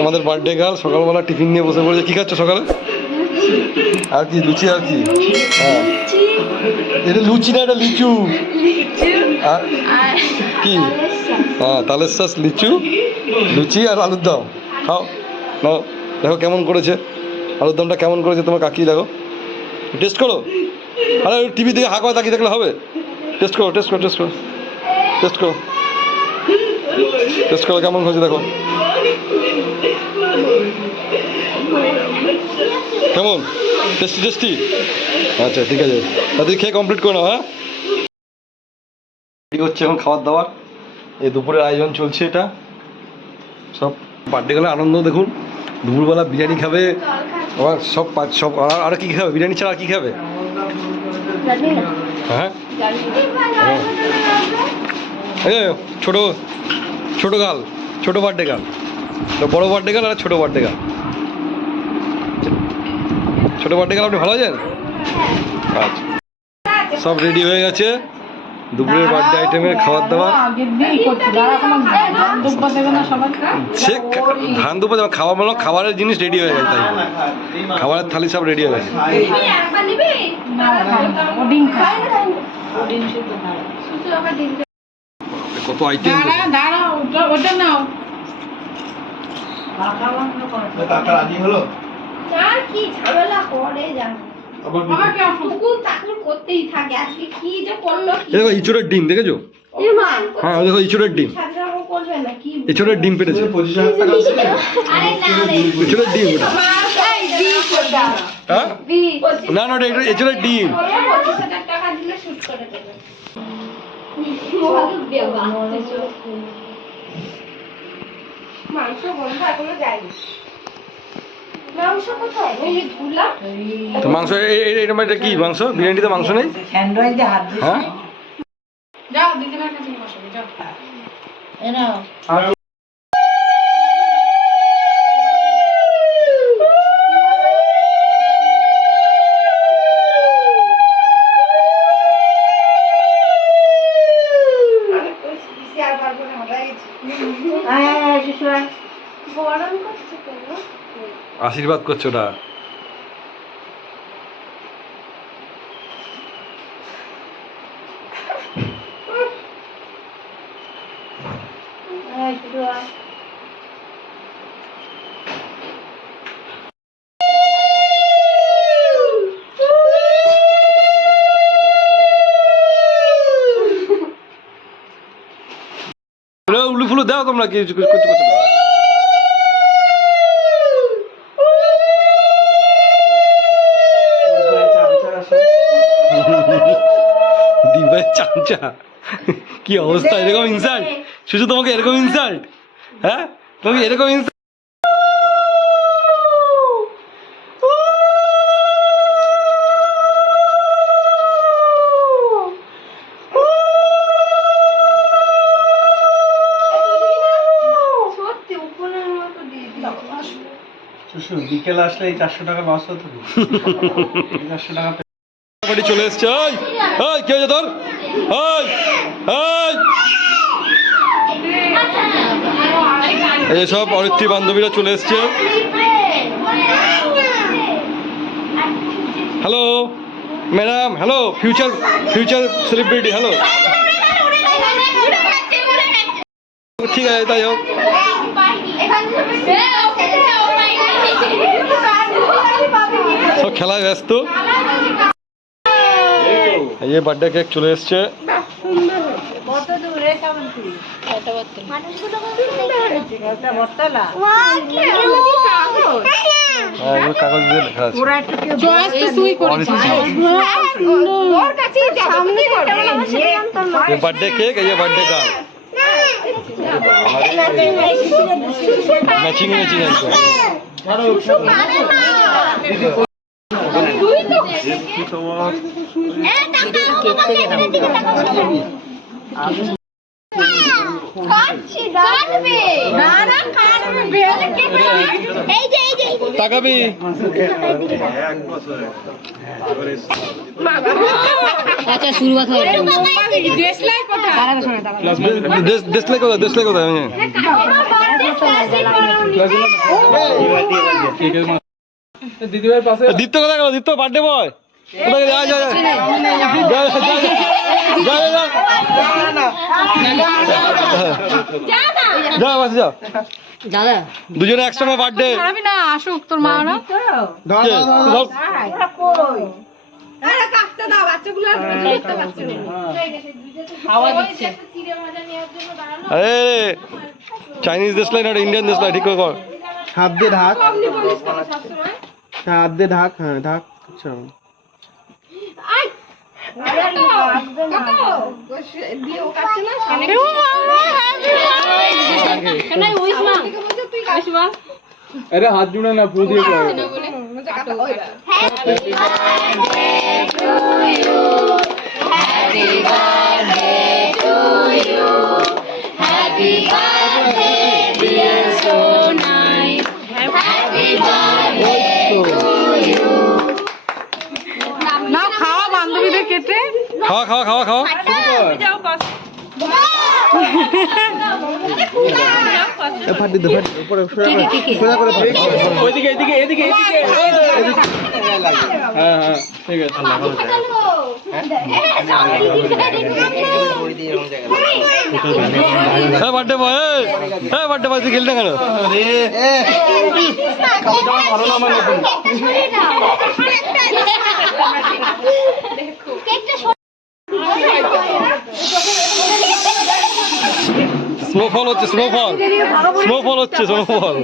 আমাদের birthday girl সকালবেলা tiffin নিয়ে বসে পড়েছে। কি খাচ্ছ সকালে? আর কি লুচি? আর কি? হ্যাঁ, এটা লুচি না, এটা লিচু। আর কি? হ্যাঁ, তালের শাঁস, লিচু, লুচি আর আলুর দম। খাও নাও, দেখো কেমন করেছে আলুর দমটা, কেমন করেছে তোমার কাকি। দেখো, টেস্ট করো। আরে টিভি থেকে হাঁকা তাকিয়ে দেখলে হবে? টেস্ট করো, টেস্ট করো, টেস্ট করো, টেস্ট করো, টেস্ট করো কেমন হয়েছে দেখো। কেমন? Tasty tasty? আচ্ছা ঠিক আছে, তাদের খেয়ে কমপ্লিট করে নাও। হ্যাঁ, ঠিক হচ্ছে এখন খাবার দাবার, এই দুপুরের আয়োজন চলছে। এটা সব বার্থডে গেলে আনন্দ। দেখুন দুপুরবেলা বিরিয়ানি খাবে, আবার সব সব আর কি খাবে? বিরিয়ানি ছাড়া আর কি খাবে? হ্যাঁ, ছোটো ছোটো গাল, ছোটো বার্থডে গাল, বড়ো বার্থডে গাল আর ছোটো বার্থডে গাল। ছোটো বার্থডে গাল আপনি ভালো আছেন? আচ্ছা, সব রেডি হয়ে গেছে দুপুরের বার্থডে আইটেমের খাবার দাবার। সে ধান দুপুর খাওয়া মানে খাবারের জিনিস রেডি হয়ে গেছে, তাই খাবারের থালি সব রেডি হয়ে গেছে। কত আইটেম! দেখো ইঁচড়ের ডিম দেখেছো? হ্যাঁ দেখো ইঁচড়ের ডিম, ইঁচড়ের ডিম পেটেছে। ইঁচড়ের ডিম ওটা? হ্যাঁ না না, ওটা ইঁচড়ের ডিম। তো মাংস এরকম একটা কি মাংস? বিরিয়ানিতে মাংস নেই? হ্যাঁ, আশীর্বাদ করছো ওটা। উলু ফুলু দাও তোমরা, কিছু করছো করছো না। দিবাই চামচা, কি অবস্থা! এরকম ইনসাল্ট শুধু তোমাকে, এরকম ইনসাল্ট? হ্যাঁ, তোমাকে এরকম ইনসাল্ট? বিকেল আসলে এই 400 টাকা লস হতো। 400 টাকা চলে এসছে। ওই কি হয়েছে তোর? ওই এই সব অরিত্রী বান্ধবীরা চলে এসছে। Hello madam, hello future future celebrity, hello. ঠিক আছে, তাই হোক। সব খেলায় ব্যস্ত। এই যে বার্থডে কেক চলে এসছে। কাগজ দিয়ে লেখা আছে বার্থডে কেক, এই যে বার্থডে গার্ল। ম্যাচিং ম্যাচিং একদম। তাকাবি আচ্ছা শুরুয়াত হয়ে দেশলাই কোথায়? দেশলাই কোথায়? দিদিভাই পাশে দীপ্ত কোথায় গেল? দীপ্ত বার্থডে বয় কোথায় গেল? যা বাস যা, দাদা দুজনে একসঙ্গে বার্থডে। না আসুক তোর মা না আরে চাইনিজ দেশলাই না ইন্ডিয়ান দেশলাই, ঠিক করে কর। হাত দিয়ে ঢাক, হাত দিয়ে ঢাক, হ্যাঁ ঢাক। আচ্ছা আরে হাত জুড়ে না, ফু দিয়ে না খাওয়া বান্ধবীদের কেটে খাওয়া খাওয়া খাওয়া খাওয়া। ফাটি দে, ফাটি উপরে সোজা করে ফাটি। ওইদিকে এদিকে এদিকে এদিকে, হ্যাঁ হ্যাঁ ঠিক আছে। হ্যাঁ বার্থডে বয়, হ্যাঁ বার্থডে বয়, তুই খেলতে কেন? ভালো না মানে স্নোফল হচ্ছে, স্নোফল স্নোফল হচ্ছে, স্নোফল।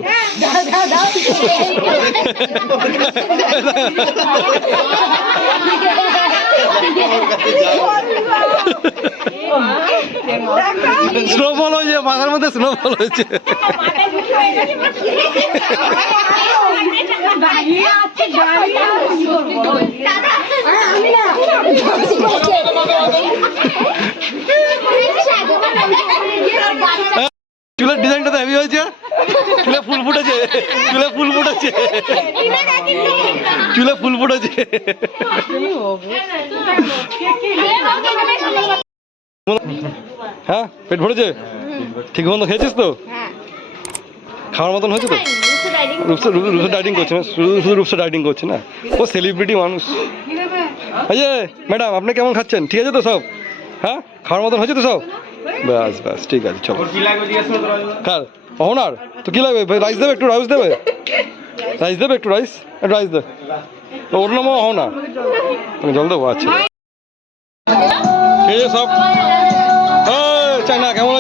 স্নোফল হয়েছে, মাথার মধ্যে স্নোফল হয়েছে। চুলের ডিজাইনটা তো হেভি হয়েছে, চুলে ফুল ফুটেছে, চুলে ফুল ফুটেছে, চুলে ফুল ফুটেছে। হ্যাঁ পেট ভরেছে, ঠিক মতো খেয়েছিস তো? খাওয়ার মতন হয়েছে তো? রূপসা ডাইটিং করছে না, শুধু রূপসা ডাইটিং করছে না, ও সেলিব্রিটি মানুষ। এই যে ম্যাডাম আপনি কেমন খাচ্ছেন? ঠিক আছে তো সব? হ্যাঁ খাওয়ার মতন হয়েছে তো সব? ব্যাস ব্যাস ঠিক আছে, চলো। কার অহনার তো কি লাগবে? রাইস দেবে, একটু রাইস দেবে, রাইস দেবে, একটু রাইস, একটু রাইস দেবে। ওর নামও অহনা, জল দেবো। আচ্ছা ঠিক আছে সব। চাই না কেমন